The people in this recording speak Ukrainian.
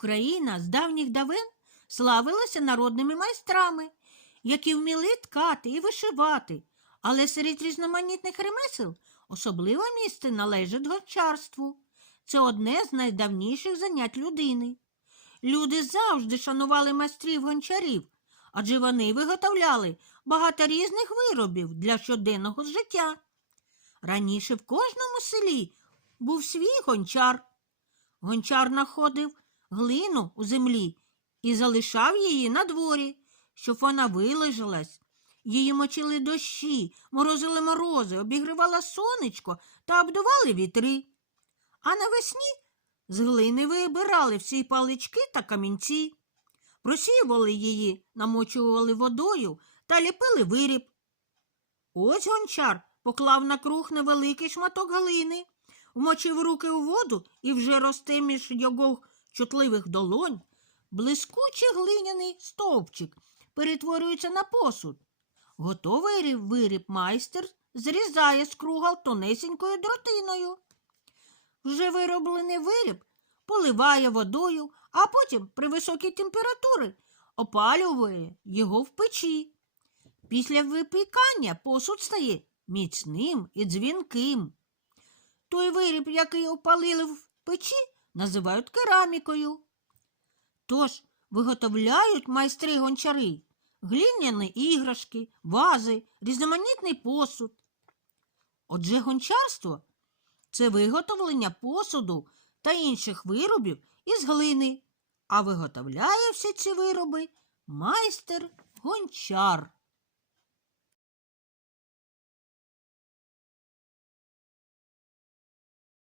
Україна з давніх давен славилася народними майстрами, які вміли ткати і вишивати, але серед різноманітних ремесел особливе місце належить гончарству. Це одне з найдавніших занять людини. Люди завжди шанували майстрів гончарів, адже вони виготовляли багато різних виробів для щоденного життя. Раніше в кожному селі був свій гончар. Гончар находив глину у землі і залишав її на дворі, щоб вона вилежалась. Її мочили дощі, морозили морози, обігрівало сонечко та обдували вітри. А навесні з глини вибирали всі палички та камінці, просіювали її, намочували водою та ліпили виріб. Ось гончар поклав на круг невеликий шматок глини, вмочив руки у воду і вже росте між його чутливих долонь. Блискучий глиняний стовпчик перетворюється на посуд. Готовий виріб майстер зрізає з круга тонесенькою дротиною. Вже вироблений виріб поливає водою, а потім при високій температурі опалює його в печі. Після випікання посуд стає міцним і дзвінким. Той виріб, який опалили в печі, називають керамікою. Тож виготовляють майстри гончари глиняні іграшки, вази, різноманітний посуд. Отже, гончарство це виготовлення посуду та інших виробів із глини, а виготовляє всі ці вироби майстер гончар.